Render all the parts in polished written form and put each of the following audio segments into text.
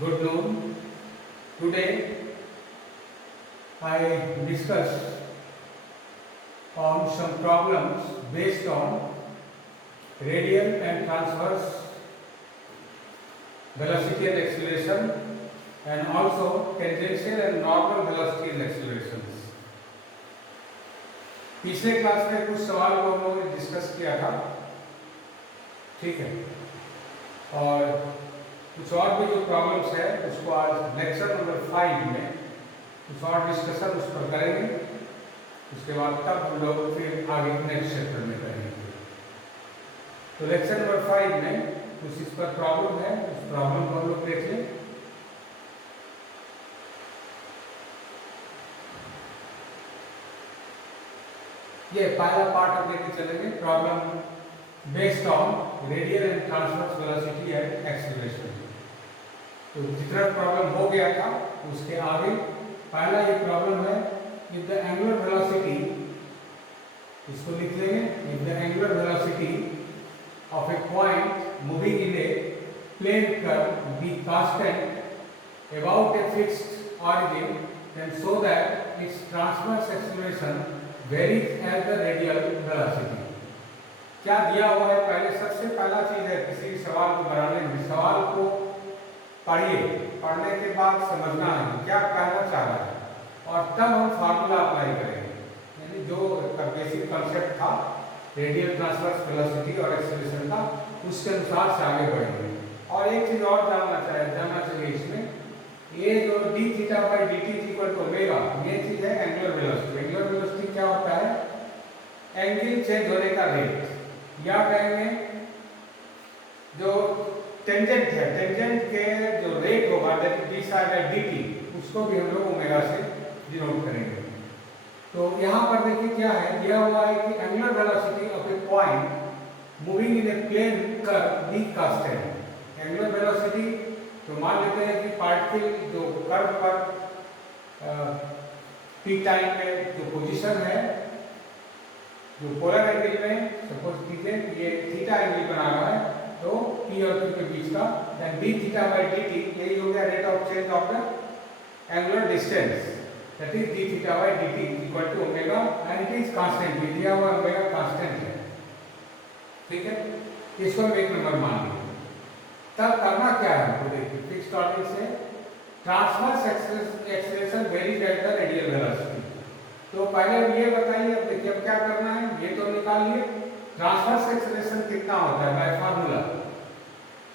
Good noon. Today I discuss on some problems based on radial and transverse velocity and acceleration and also tangential and normal velocity and accelerations. पिछले class में कुछ सवाल को हम लोगों ने discuss किया था, ठीक है, और कुछ और भी जो प्रॉब्लम्स है उसको आज लेक्चर नंबर 5 में कुछ और डिस्कशन उस पर करेंगे। उसके बाद तब हम लोग फिर आगे नेक्स्ट चैप्टर में करेंगे। तो लेक्चर नंबर 5 में कुछ इस पर प्रॉब्लम है, उस प्रॉब्लम को हम लोग देख लें। ये पहला पार्ट हम लेके चलेंगे, problem based on radial and transverse velocity and acceleration. तो जितना प्रॉब्लम हो गया था उसके आगे पहला ये प्रॉब्लम है, इफ द एंगुलर वेलोसिटी, इसको लिख लेंगे, if the angular velocity of a point moving in a plane curve be constant about a fixed origin then so that its transverse acceleration varies as the radial velocity. क्या दिया हुआ है? पहले सबसे पहला चीज है किसी सवाल को बनाने में, सवाल को पढ़िए, पढ़ने के बाद समझना है क्या कहना चाह रहा है और तब हम फार्मूला अप्लाई करेंगे। यानी जो बेसिक कंसेप्ट था रेडियल ट्रांसवर्स वेलोसिटी और एक्सेलरेशन का, उसके अनुसार से आगे बढ़ेंगे। और एक चीज और जानना चाहिए इसमें, ये जो d theta by d t equal to omega, ये चीज है एंगुलर वेलोसिटी। एंगुलर वेलोसिटी क्या होता है? एंगल चेंज होने का रेट, या कहेंगे जो टेंजेंट है, टेंजेंट के जो रेट होगा that D psi by d T, उसको भी हम लोग ओमेगा से डिनोट करेंगे। तो यहाँ पर देखिए क्या है, दिया हुआ है कि angular velocity of a point moving in a plane curve be constant. Angular velocity तो मान लेते हैं कि पार्टिकल जो कर्व पर पी टाइम में जो पोजीशन है, जो पोलर एंगल में सपोज कीजिए ये थीटा एंगल बना रहा है, तो p और q के बीच का then d theta by dt, यही हो गया rate of change of the angular distance, that is d theta by dt equal to omega and it is constant, दिया हुआ ओमेगा कांस्टेंट है, ठीक है। इसको हम एक नंबर मान लेंगे। तब करना क्या है हमको, देखिए फिक्स्ड ऑर्डिनेट से transverse acceleration varies at the radial velocity. तो पहले ये बताइए, अब देखिए अब क्या करना है, ये तो निकाल लिए ट्रांसवर्स एक्सेलरेशन कितना होता है bye formula,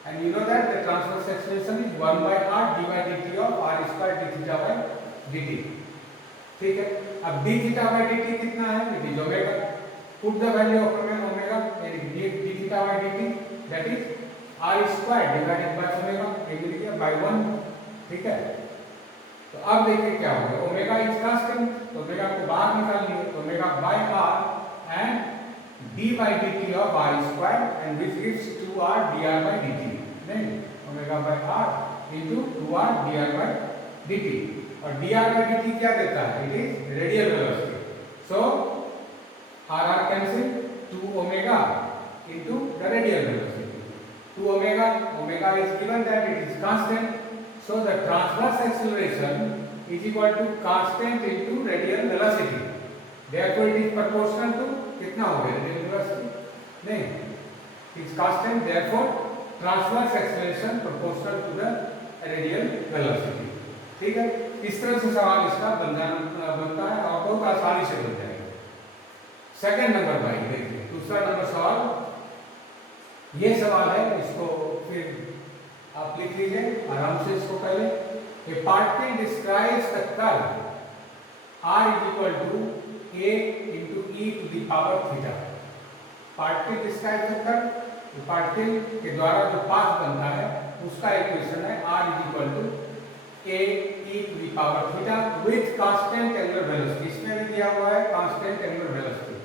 and you know that the transverse acceleration is 1 by r d by dt of r square d theta by dt, ठीक है। अब d theta by dt कितना है? It is omega, put the value of omega, d theta by dt that is r square divided by omega, ये लिख दिया bye 1, ठीक है। तो अब देखिए क्या होगा, ओमेगा इज कांस्टेंट, तो ओमेगा को बाहर निकाल लिए, तो omega by r and d by dt of r square and which gives 2r dr by dt, नहीं omega by r into 2r dr by dt, और dr by dt क्या देता है? It is radial velocity, so r cancel, 2 omega into the radial velocity, 2 omega, omega is given that it is constant, so the transverse acceleration is equal to constant into radial velocity, therefore it is proportional to कितना हो गया radial velocity, नहीं it's constant, therefore transverse acceleration proportional to the radial velocity, ठीक है। इस तरह से सवाल इसका बनता है और बहुत आसानी से बन जाएगा। सेकंड नंबर भाई देखिए, दूसरा नंबर सवाल, ये सवाल है, इसको फिर आप लिख लीजिए आराम से इसको पहले। ए particle describes the curve r is equal to a into e to the power theta। Particle describe कर, पार्टिकल के द्वारा जो पाथ बनता है उसका इक्वेशन है r is equal to a e to the power theta with constant angular velocity, इसमें भी दिया हुआ है constant angular velocity,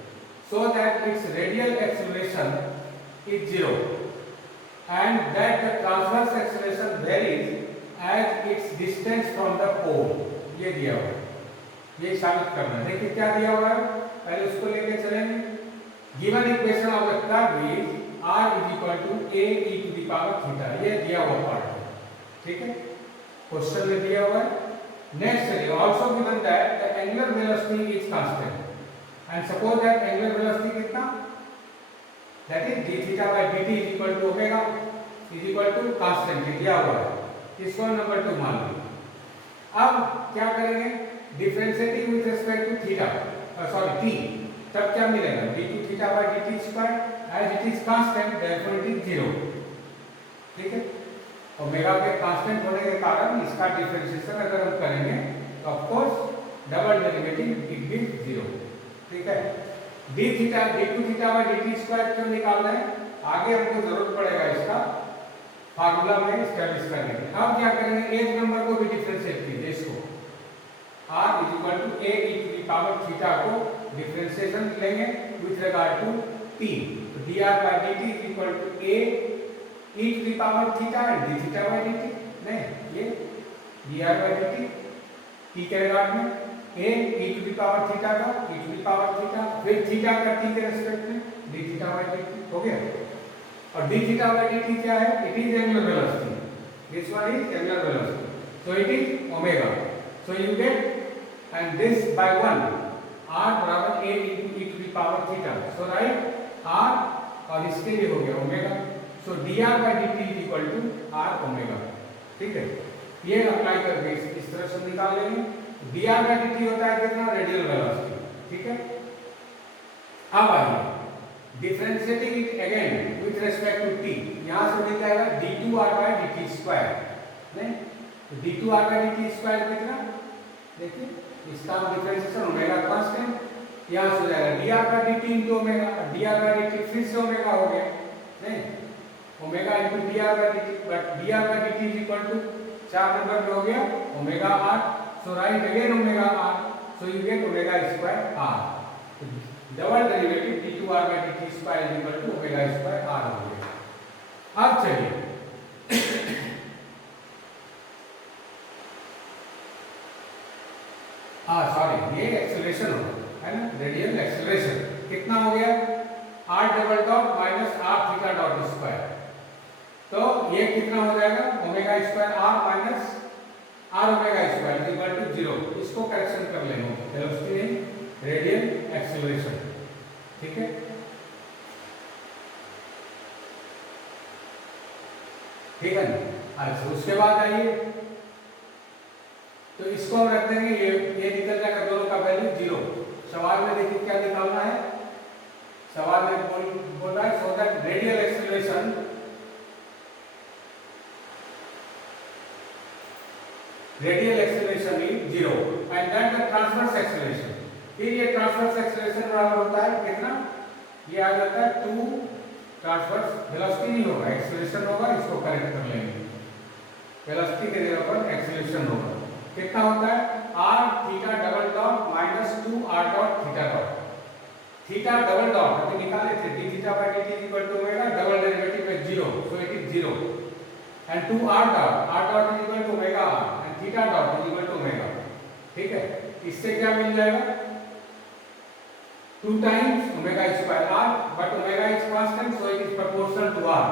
so that its radial acceleration is 0 and that the transverse acceleration varies as its distance from the pole, ये दिया हुआ है, ये साबित करना है। देखिए क्या दिया हुआ है, पहले उसको लेके चलेंगे। Given equation of the curve is r is equal to a e to the power theta, ये दिया हुआ पार्ट है। ठीक है, क्वेश्चन में दिया हुआ है। नेक्स्ट चलिए, also given that the angular velocity is constant and suppose that angular velocity कितना, that is d theta by dt is equal to omega is equal to constant दिया हुआ है, इसको नंबर 2 मान लो। अब क्या करेंगे, differentiating with respect to theta sorry t, तब क्या मिलेगा, d2 theta by dt square as it is constant therefore it is 0। ठीक है, ओमेगा के कांस्टेंट होने के कारण इसका डिफरेंशिएशन अगर हम करेंगे तो of course double derivative it will 0। ठीक है, d theta d2 theta by dt square क्यों निकालना है, आगे हमको जरूरत पड़ेगा इसका फार्मूला में एस्टैब्लिश करने की। अब क्या करेंगे, एक नंबर को भी डिफरेंशिएट कीजिए, इसको r is equal to a e to the power theta को डिफरेंशिएशन लेंगे विद रिगार्ड टू t, तो dr by dt is equal to a e to the power theta and d theta by dt, नहीं ये dr by dt t के regard में a e to the power theta का e to the power theta फिर theta का t के respect में d theta by dt हो गया। और d थीटा by dt क्या है, it is angular velocity, this one is angular velocity, so it is omega, so you get and this by 1 r बराबर a into e to the power theta, so write r और इसके लिए हो गया omega, so dr by dt is equal to r omega. ठीक है, ये apply करके इस तरह से निकाल लेंगे, dr by dt होता है कितना, रेडियल वेलोसिटी। ठीक है, अब आइए differentiating it again with respect to t, यहां से मिल जाएगा d2r by dt स्क्वायर, नहीं तो d2r by dt स्क्वायर कितना, देखिए इसका डिफरेंशिएशन ओमेगा कांस्टेंट, यहां से हो जाएगा dr by dt into omega, dr by dt फिर से ओमेगा हो गया, नहीं omega into dr by dt, but dr by dt is equal to 4 number में हो गया omega r, so write again omega r, so you get omega square r, double derivative d2r by dt square is equal to omega square r हो गया। अब चलिए sorry ये acceleration होगा है ना, रेडियल एक्सेलरेशन कितना हो गया, r double dot minus r theta dot square, तो ये कितना हो जाएगा omega square r minus r omega square is equal to 0, इसको करेक्शन कर लेंगे, वेलोसिटी नहीं रेडियल एक्सेलरेशन। ठीक है, ठीक है ना, अच्छा उसके बाद आइए, तो इसको हम रख देंगे, ये निकल जाएगा दोनों का वैल्यू 0। सवाल में देखिए क्या निकालना है, सवाल में बोल रहा है so that radial acceleration is 0 and that the transverse acceleration, फिर ये ट्रांसवर्स एक्सेलरेशन बराबर होता है कितना, ये आ जाता है 2 ट्रांसवर्स वेलोसिटी नहीं होगा एक्सेलरेशन होगा, इसको करेक्ट कर लेंगे, वेलोसिटी के जगह पर एक्सेलरेशन होगा, कितना होता है r theta double dot minus 2 r dot theta dot, theta double dot अभी निकाले थे d theta by dt is equal to omega, double derivative में 0, so it is 0 and 2 r dot is equal to omega r and theta dot is equal to omega. ठीक है, इससे क्या मिल जाएगा 2 times omega square r, but omega is constant so it is proportional to r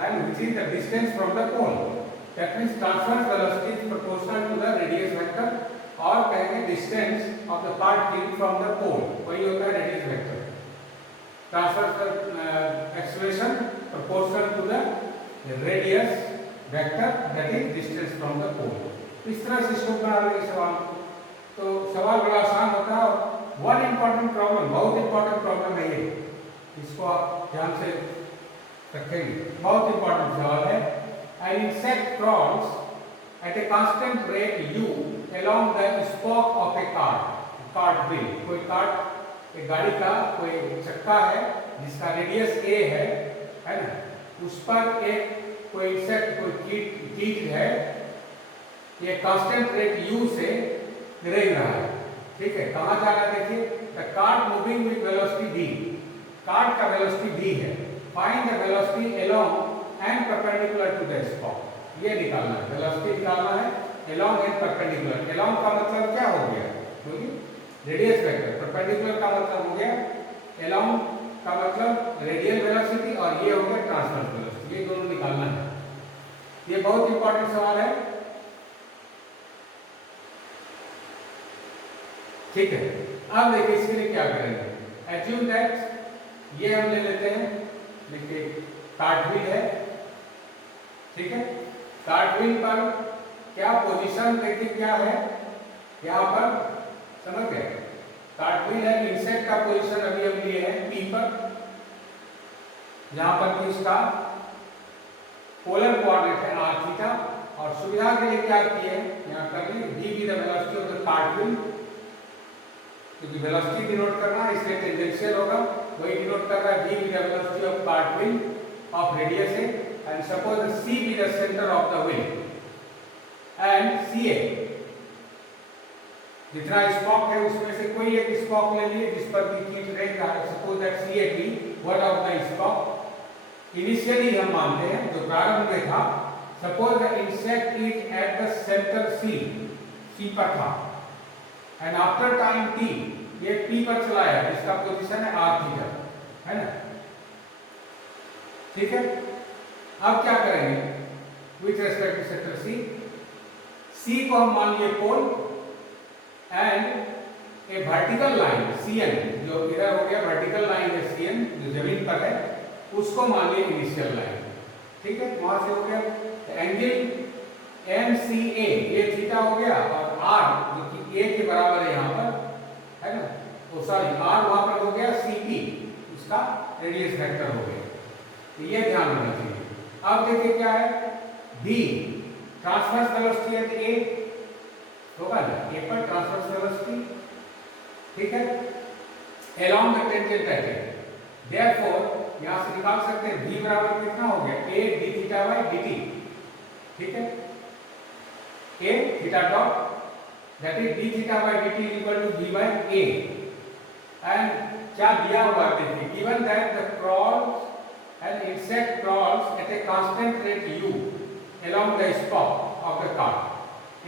when which is the distance from the pole, that means transverse velocity is proportional to the radius vector, और कहेंगे distance of the particle from the pole, वही होता है radius vector, transverse acceleration proportional to the radius vector that is distance from the pole। इस तरह से इसको बना लेंगे सवाल, तो सवाल बड़ा आसान होता है, और वन इम्पोर्टेंट प्रॉब्लम, बहुत इम्पोर्टेंट प्रॉब्लम है ये, इसको आप ध्यान से रखेंगे, बहुत इम्पोर्टेंट सवाल है। An insect crawls at a constant rate u along the spoke of a cart wheel, कोई कार्ट एक गाड़ी का कोई चक्का है जिसका रेडियस a है ना, उस पर एक कोई इंसेक्ट कोई कीट है, ये कांस्टेंट रेट u से रेंग रहा है। ठीक है, कहाँ जा रहा है देखिए, the cart moving with velocity v, cart का वेलोसिटी v है, find the velocity along and perpendicular to the spot, ये निकालना है, वेलोसिटी निकालना है अलोंग एंड परपेंडिकुलर, अलोंग का मतलब क्या हो गया, रेडियस वेक्टर, परपेंडिकुलर का मतलब हो गया अलोंग का मतलब रेडियल वेलोसिटी, और ये हो गया ट्रांसवर्स वेलोसिटी, ये दोनों निकालना है। ये बहुत इंपॉर्टेंट सवाल है, ठीक है। अब देखिए इसके लिए क्या करेंगे, एज्यूम दैट ये हम ले लेते हैं, देखिए कार्टव्हील है, ठीक है। कार्टव्हील पर क्या पोजीशन देखिए क्या है यहाँ पर, समझ गए। कार्टव्हील है, इंसेक्ट का पोजीशन अभी हम लिए हैं P पर, जहां पर कि इसका पोलर कोऑर्डिनेट है r थीटा, और सुविधा के लिए क्या किए यहाँ कर लिए v with the velocity of the cartwheel, क्योंकि वेलोसिटी डिनोट करना है इसलिए टेंजेंशियल होगा, वही डिनोट कर रहा है v with the velocity of cartwheel of radius है, and suppose c be the centre of the wheel and CA, जितना स्पॉक है उसमें से कोई एक स्पॉक ले लिए जिस पर की कीट रहेगा, suppose that CA be one of the spoke. Initially हम मानते हैं जो प्रारंभ में था, suppose the insect is at the centre C पर था, एंड आफ्टर टाइम T ये P पर चला है, जिसका पोजीशन है r थीटा, है ना, ठीक है। अब क्या करेंगे with respect to sector C को हम मान लिए pole, and a vertical line CN, जो इधर हो गया वर्टिकल लाइन है CN जो जमीन पर है, उसको मान लिए इनिशियल लाइन, ठीक है। वहां से हो गया एंगल MCA ये थीटा हो गया, और R जो कि A के बराबर है यहाँ पर, है ना, तो सॉरी R वहां पर हो गया CP, उसका रेडियस वेक्टर हो गया, तो ये ध्यान रखना चाहिए। अब देखिए क्या है, B transverse velocity at A होगा ना, A पर ट्रांसवर्स वेलोसिटी, ठीक है, along the tangent at A, therefore यहां से निकाल सकते हैं V बराबर कितना हो गया A d theta by dt, ठीक है, A theta dot that is d theta by dt is equal to V by A, and क्या दिया हुआ है देखिए, given that the crawls and insect crawls at a constant rate u along the stalk of the car,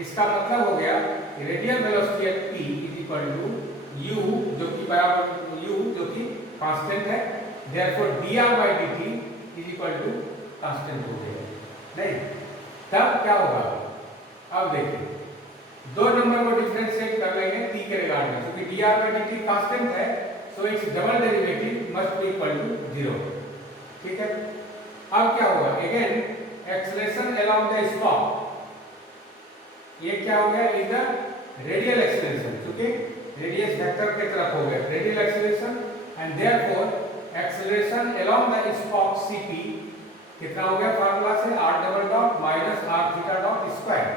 इसका मतलब हो गया radial velocity at P is equal to u जो कि बराबर u जो कि कांस्टेंट है, therefore dr by dt is equal to constant हो गया, नहीं। तब क्या होगा, अब देखिए दो नंबर को डिफरेंशिएट कर लेंगे t के रिगार्ड में, क्योंकि dr by dt कांस्टेंट है, so it's double derivative must be equal to 0, ठीक है। अब क्या होगा, again acceleration along the spoke, ये क्या हो गया, इधर रेडियल एक्सेलरेशन, क्योंकि रेडियस वेक्टर की तरफ हो गया radial acceleration, and therefore acceleration along the spoke CP कितना हो गया, फार्मूला से r double dot minus r theta dot square,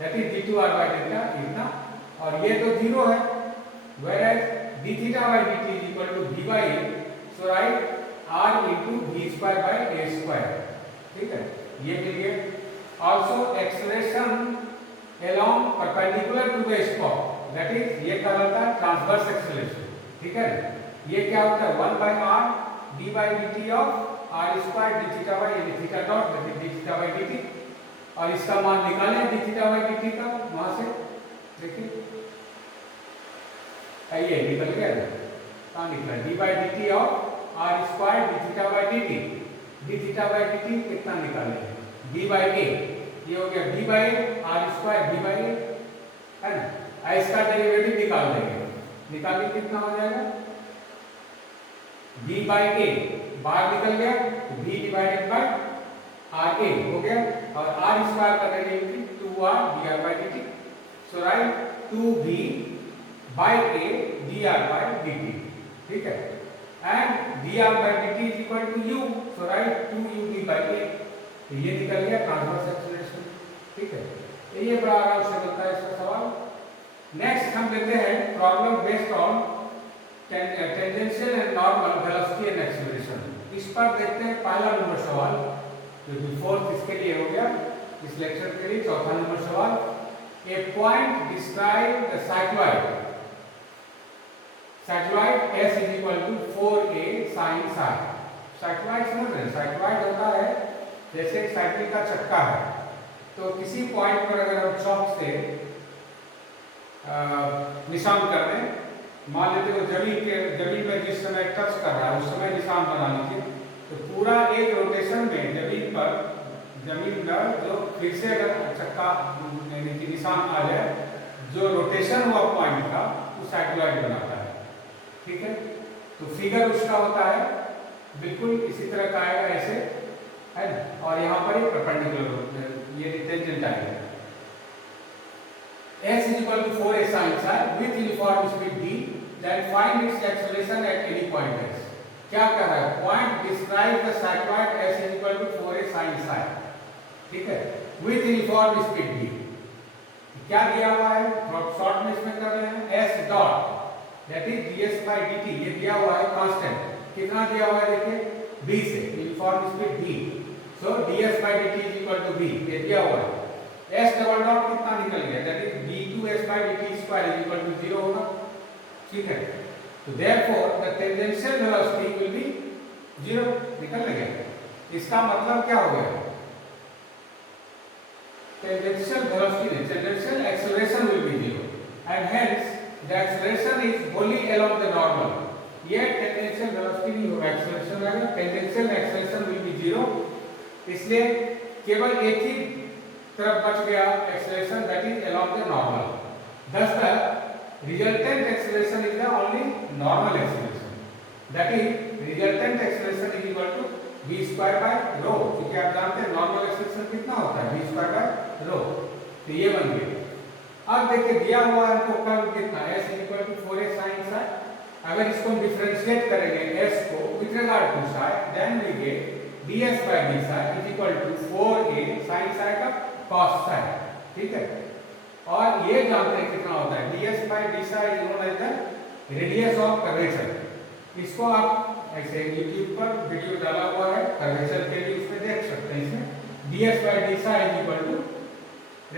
that is d2r by delta इतना, और ये तो 0 है, whereas d theta by dt is equal to v by a, so write r into v square by a square, ठीक है, ये मिल गया। Also acceleration along perpendicular to the spot, that is ये कहलाता है ट्रांसवर्स एक्सेलरेशन, ठीक है। ये क्या होता है 1 by r d by dt of r square d theta by यानी theta dot that is d theta by dt, और इसका मान निकालें d theta by dt का, वहां से देखिए ये निकल गया ना, कहाँ निकला, d by dt of r square d theta by dt, d theta by dt कितना निकालें, d by a, ये हो गया b by r square b by a, है ना, इसका डेरिवेटिव निकाल देंगे, निकालिए कितना हो जाएगा, b by a बाहर निकल गया तो b divided by r a हो गया, और r स्क्वायर का derivative 2r dr by dt, so write 2b by a dr by dt, ठीक है, एंड dr by dt is equal to u, so write 2u by a, तो ये निकल गया ट्रांसवर्स एक्सेलरेशन, ठीक है। तो ये बड़ा आराम से बनता है इसका सवाल। नेक्स्ट हम लेते हैं problem based on tangential and normal velocity and acceleration. इस पर देखते हैं पहला नंबर सवाल, जो कि फोर्थ इसके लिए हो गया, इस लेक्चर के लिए चौथा नंबर सवाल। A point describe the cycloid, cycloid s is equal to 4a sin psi। Cycloid समझ रहे हैं, साइक्लॉइड होता है जैसे एक साइकिल का चक्का है, तो किसी पॉइंट पर अगर हम चौक से निशान कर दें, मान लेते हो जमीन में जिस समय टच कर रहा है उस समय निशान बना लीजिए, तो पूरा एक रोटेशन में जमीन पर जमीन पर जो फिर से अगर चक्का यानी कि निशान आ जाए, जो रोटेशन हुआ पॉइंट का वो साइक्लॉइड बनाता है। ठीक है, तो फिगर उसका होता है बिल्कुल इसी तरह का आएगा, ऐसे है ना, और यहाँ पर एक परपेंडिकुलर ये टेंजेंट आएगा। S is equal to 4a sin psi with uniform speed d, then find its acceleration at any point s। क्या कर रहा है, point describe the cycloid S is equal to 4a sin psi, ठीक है, with uniform speed d। क्या दिया हुआ है, शॉर्ट में इसमें कर रहे हैं, s dot that is ds by dt, ये दिया हुआ है कांस्टेंट, कितना दिया हुआ है देखिए b से, uniform speed d, so ds by dt is equal to b, ये दिया हुआ है। s डबल डॉट कितना निकल गया, that is d2s by dt square is equal to 0 होगा। ठीक है, तो therefore the tangential velocity will be 0, निकल गया। इसका मतलब क्या हो गया, tangential velocity tangential acceleration will be 0 and hence the acceleration is wholly along the normal. ये टेंजेंशियल वेलोसिटी नहीं होगा, एक्सेलरेशन रहेगा, टेंजेंशियल एक्सेलरेशन विल बी 0, इसलिए केवल एक ही तरफ बच गया acceleration, that is along the normal. thus the resultant acceleration is the only normal acceleration, that is resultant acceleration is equal to v square by rho, क्योंकि आप जानते हैं नॉर्मल एक्सेलरेशन कितना होता है, v square by rho, तो ये बन गया। अब देखिए दिया हुआ है हमको कर्व कितना, s is equal to 4a sin psi, अगर इसको हम डिफरेंशिएट करेंगे s को with regard to psi, then we get ds by d psi is equal to 4a sin psi का cos psi, ठीक है। और ये जानते हैं कितना होता है, ds by d psi is known as the radius of curvature। इसको आप ऐसे YouTube पर वीडियो डाला हुआ है कर्वेचर के लिए, उसमें देख सकते हैं। इसमें ds by d psi is equal to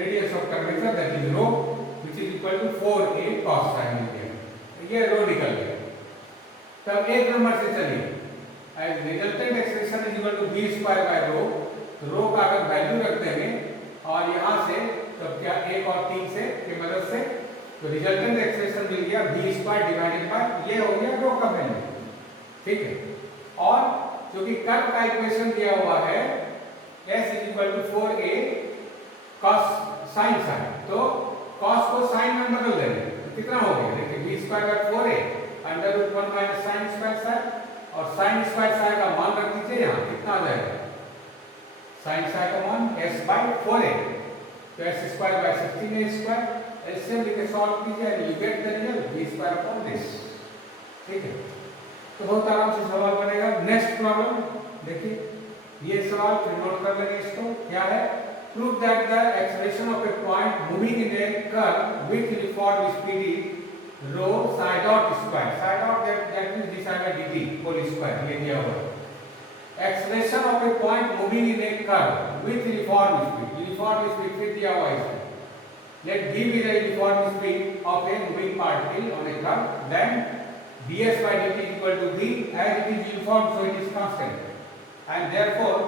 radius of curvature, that is rho, which is equal to 4a cos psi मिल गया, ये rho निकल गया। तब एक नंबर से चलिए, as resultant acceleration is equal to v square by rho, rho का अगर वैल्यू रख देंगे और यहाँ से तब क्या 1 और 3 से की मदद से, तो रिजल्टेंट एक्सेलरेशन मिल गया v स्क्वायर डिवाइडेड बाय ये हो गया rho का वैल्यू, ठीक है। और क्योंकि कर्व का इक्वेशन दिया हुआ है s is equal to 4a cos sin psi, तो cos को sin में बदल देंगे तो कितना हो गया, देखिए v square by 4a under root 1 minus sin square psi, और sin स्क्वायर psi का मान रख दीजिए यहाँ, कितना आ जाएगा, sin psi का मान s by 4a, तो s square by 16a square, LCM लेके सॉल्व कीजिए and you get the result v square upon this, ठीक है। तो बहुत आराम से सवाल बनेगा। नेक्स्ट प्रॉब्लम देखिए, ये सवाल फिर नोट कर लेंगे इसको, क्या है, prove that the acceleration of a point moving in A curve with uniform speed rho psi dot square, psi dot that means d psi by dt whole square, ये दिया हुआ है। Acceleration of a point moving in A curve with uniform speed फिर दिया हुआ है। let v be the uniform speed of a moving particle on a curve, then ds by dt is equal to v, as it is uniform so it is constant, and therefore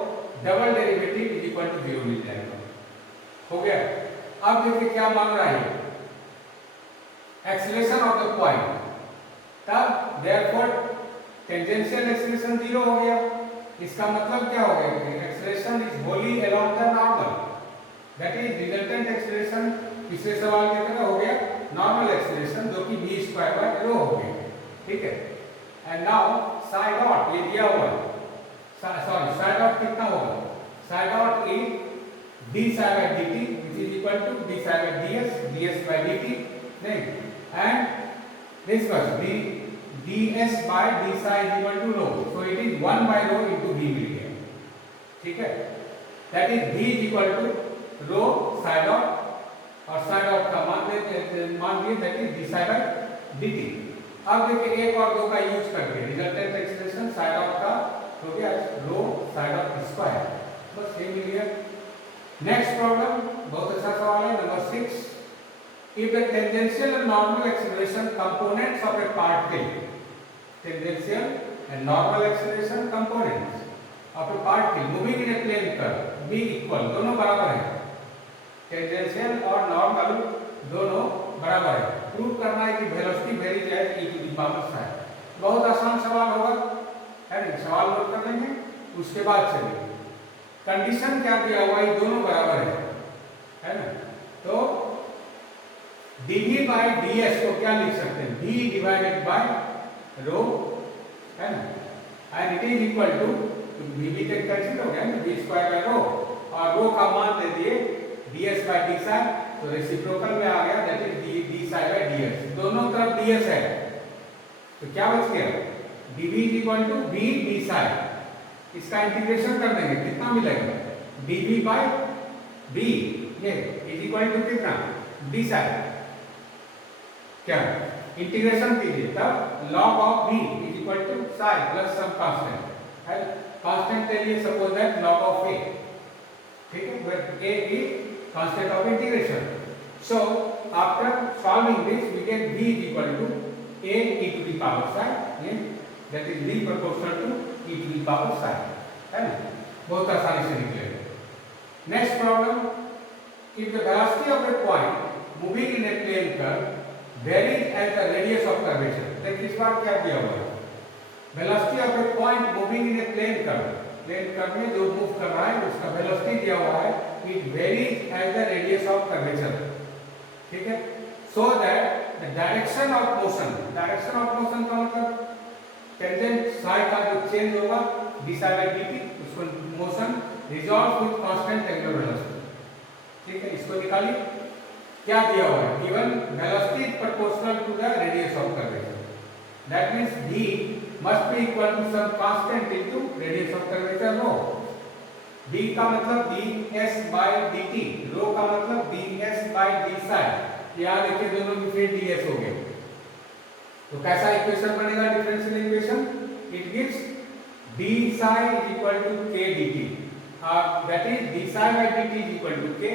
double derivative is equal to 0 मिल जाएगा। हो गया। अब देखिए क्या मांग रहा है, acceleration of the point, तब therefore टेंजेंशियल एक्सेलरेशन 0 हो गया। इसका मतलब क्या हो गया, acceleration is wholly along the normal, that is resultant acceleration पिछले सवाल की तरह हो गया नॉर्मल एक्सेलरेशन, जो कि v स्क्वायर बाय rho हो गया, ठीक है। एंड नाउ psi डॉट ये दिया हुआ है, सॉरी psi डॉट कितना होगा, psi dot is d psi by dt which is equal to d psi by ds by dt, नहीं, and this was ds by d psi is equal to rho, so it is 1 by rho into v मिल गया, ठीक है। that is v is equal to rho psi dot, और psi dot का मान दिए that is d psi by dt। अब देखिए 1 और 2 का यूज करके रिजल्टेंट एक्सेलरेशन psi dot का हो गया rho psi dot स्क्वायर, बस ये मिल गया। नेक्स्ट प्रॉब्लम बहुत अच्छा सवाल है, number 6, if the tangential and normal acceleration components of a particle, tangential and normal acceleration components of a particle moving in a plane curve be equal, दोनों बराबर है, टेंजेंशियल और नॉर्मल दोनों बराबर है, प्रूव करना है कि velocity vary at e to the power psi। बहुत आसान सवाल होगा, है ना, सवाल नोट कर लेंगे, उसके बाद चलिए कंडीशन क्या दिया हुआ है, दोनों बराबर है ना। तो dv बाय ds को क्या लिख सकते हैं, v डिवाइडेड बाय रो, है ना, and it is equal to v के कैंसिल हो गया ना, v स्क्वायर बाय रो, और रो का मान दे दिए ds बाय d psi, तो रेसिप्रोकल में आ गया, that is d psi by ds, दोनों तरफ ds है, तो क्या बच गया, dv is equal to v d psi, इसका इंटीग्रेशन कर देंगे, कितना मिलेगा, dv बाय v, ये इज इक्वल टू कितना, d psi, क्या इंटीग्रेशन कीजिए, तब log of v is equal to psi plus some constant, है कांस्टेंट के लिए suppose that log of a, ठीक है, where a is constant of integration. So after solving this we get v is equal to a e to the power psi, that is v proportional to e to the power psi, है ना, बहुत आसानी से निकलेगा। Next problem, if the velocity of a point moving in a plane curve varies as the radius of curvature, देखिए इस बार क्या दिया हुआ है, velocity of a point moving in a plane curve, plane curve में जो मूव कर रहा है उसका वेलोसिटी दिया हुआ है, it varies as the radius of curvature, ठीक है, so that the direction of motion, direction of motion का मतलब टेंजेंट साई का जो चेंज होगा d psi by dt, उसको motion resolve with constant angular velocity, ठीक है, इसको निकालिए, क्या दिया हुआ है, given velocity is proportional to the radius of curvature, that means v must be equal to some constant into radius of curvature rho, d का मतलब ds by dt, rho का मतलब ds by d psi, यहाँ देखिए दोनों में फिर ds हो गए, तो कैसा इक्वेशन बनेगा differential equation, it gives d psi is equal to k dt, that is d psi by dt is equal to k,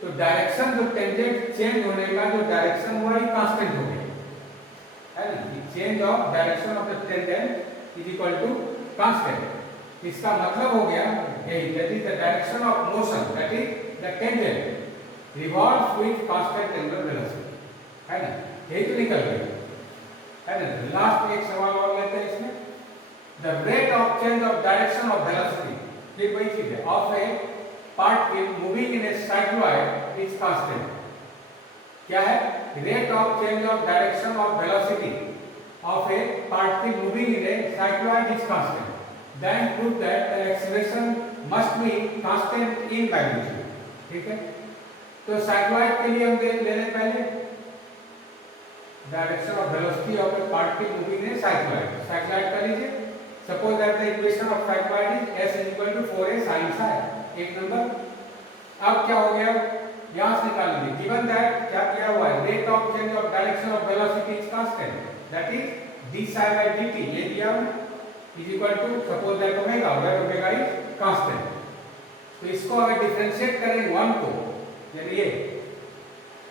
तो डायरेक्शन जो टेंजेंट चेंज होने का जो डायरेक्शन हुआ ये कांस्टेंट हो गया, है ना, change of direction of the tangent is equal to constant, इसका मतलब हो गया यही, that is the direction of motion, that is the tangent revolves with constant angular velocity, है ना, यही तो निकल गया, है ना। लास्ट एक सवाल और लेते हैं इसमें, the rate of change of direction of velocity, ये वही चीज है, of A particle moving in A cycloid is constant, क्या है, rate of change of direction of velocity of a particle moving in a cycloid is constant, then prove that the acceleration must be constant in magnitude, ठीक है, तो cycloid के लिए हम देख ले रहे पहले direction of velocity of A particle moving in A cycloid, cycloid कर लीजिए, suppose that the equation of cycloid is s is equal to 4a sin psi, एक नंबर, अब क्या हो गया, यहां से निकाल लीजिए, गिवन दैट क्या किया हुआ है, rate of change of direction of velocity is constant, that is d psi by dt, ये दिया is equal to suppose that omega, where omega is constant, तो इसको अगर डिफरेंशिएट करें 1 को, यानी ये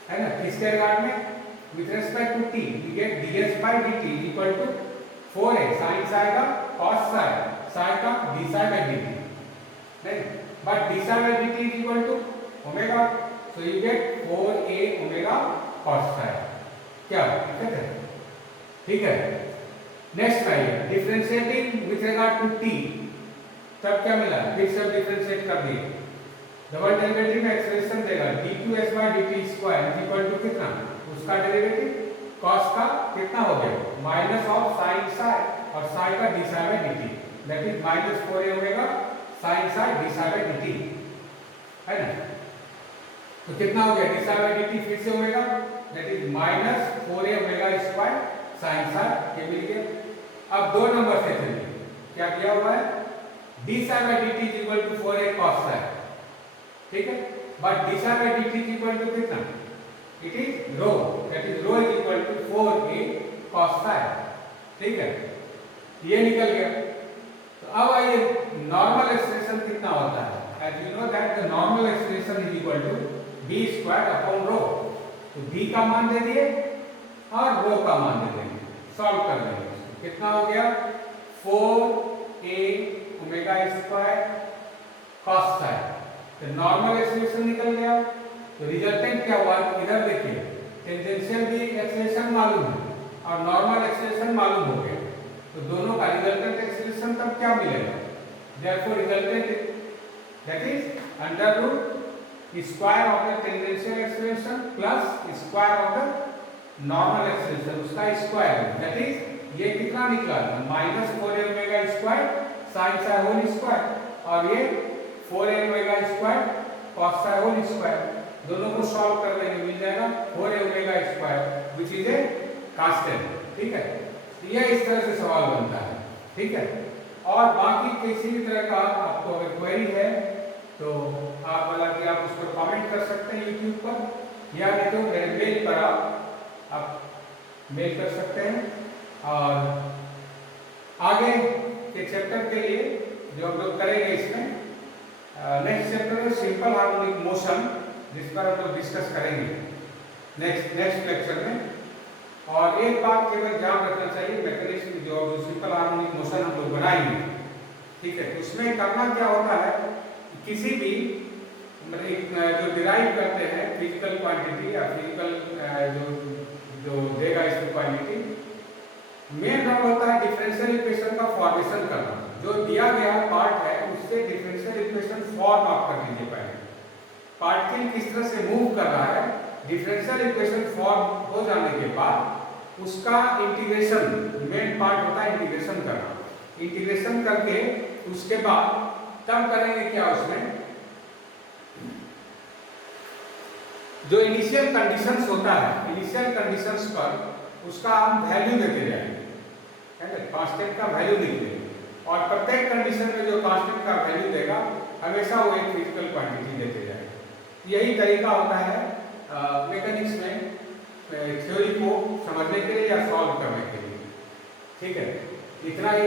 है ना, किसके रिगार्ड में, with respect to t, we get ds by dt is equal to 4a sin psi का cos psi, psi का d psi by dt, नहीं, but d psi by dt is equal to omega, so you get 4a omega cos psi, क्या ठीक है, ठीक है। Next आइए differentiating with regard to t, तब क्या मिला, फिर से डिफरेंशिएट कर दिए, डबल डेरिवेटिव में एक्सप्रेशन देगा d2s by dt square is equal to कितना, उसका डेरिवेटिव cos का कितना हो गया, माइनस ऑफ sin psi और psi का d psi by dt, that is minus 4a omega sin psi d psi by dt, है ना, तो कितना हो गया, d psi by dt फिर से omega, that is minus 4a omega square sin psi, ये मिल गया। अब दो नंबर से चलिए, क्या किया हुआ है, d psi by dt is equal to 4a cos psi, ठीक है, but d psi by dt is equal to कितना, it is rho, that is rho is equal to 4a cos psi, ठीक है, ये निकल गया। तो अब आइए नॉर्मल एक्सप्रेशन कितना होता है, as you know that the normal expression is equal to b squared upon rho, तो b का मान दे दिए और rho का मान दे देंगे, सॉल्व कर देंगे, कितना हो गया, 4a omega square cos psi, तो नॉर्मल एक्सप्रेशन निकल गया, तो रिजल्टेंट क्या हुआ, इधर देखिए टेंजेंशियल भी एक्सप्रेशन मालूम है और नॉर्मल एक्सप्रेशन मालूम हो गया, तो दोनों का रिजल्टेंट एक्सप्रेशन तब क्या मिलेगा, therefore resultant that is under root square of the tangential acceleration plus square of the normal acceleration, उसका स्क्वायर दैट इज ये कितना निकला minus 4a omega square sine psi whole square और ये 4a omega square cos psi whole square, दोनों को solve कर देंगे मिल जाएगा 4a omega square which is a constant. ठीक है, ये इस तरह से सवाल बनता है। ठीक है, और बाकी किसी भी तरह का आपको अगर क्वेरी है तो आप हालांकि आप उस पर कमेंट कर सकते हैं यूट्यूब पर, या नहीं तो मेरे मेल पर आप मेल कर सकते हैं। और आगे के चैप्टर के लिए जो हम लोग करेंगे इसमें नेक्स्ट चैप्टर है सिंपल हार्मोनिक मोशन, जिस पर हम लोग डिस्कस करेंगे नेक्स्ट लेक्चर में। और एक बात केवल ध्यान रखना चाहिए, मैकेनिज्म जो सिंपल हार्मोनिक मोशन हम लोग बनाएंगे, ठीक है, उसमें करना क्या होता है, किसी भी जो डिराइव करते हैं फिजिकल क्वांटिटी या फिजिकल जो देगा इसकी क्वांटिटी, मेन रोल होता है डिफरेंशियल इक्वेशन का फॉर्मेशन करना। जो दिया गया पार्ट है उससे डिफरेंशियल इक्वेशन फॉर्म आप कर लीजिए पहले, पार्टिकल किस तरह से मूव कर रहा है, डिफरेंशियल इक्वेशन फॉर्म हो जाने के बाद उसका इंटीग्रेशन, मेन पार्ट होता है इंटीग्रेशन करना। इंटीग्रेशन करके उसके बाद तब करेंगे क्या, उसमें जो इनिशियल कंडीशंस होता है, इनिशियल कंडीशंस पर उसका हम वैल्यू देते जाएंगे, कांस्टेंट का वैल्यू लिखेंगे, और प्रत्येक कंडीशन में जो कांस्टेंट का वैल्यू देगा हमेशा वो एक फिजिकल क्वांटिटी देते जाएगा। यही तरीका होता है मैकेनिक्स में थ्योरी को समझने के लिए या सॉल्व करने के लिए। ठीक है, इतना ही।